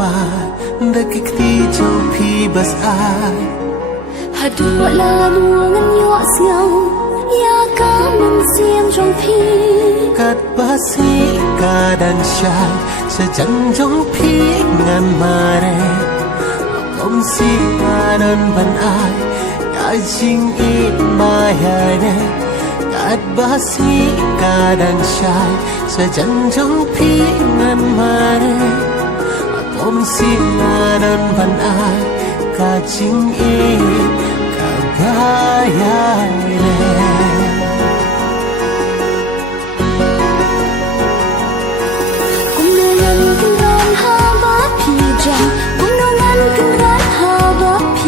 mai Dekik ti châu phi bas ai Hadu la luangan yo siang Ya kaman siam trong phi Kat basi kadang syai Sejan trong phi ngan mare Công si nganan ban ai Ka jing it mai ne Kat basi kadang syai Sejan trong phi ngan mare Công si nganan ban ai Ka jing it ka gaya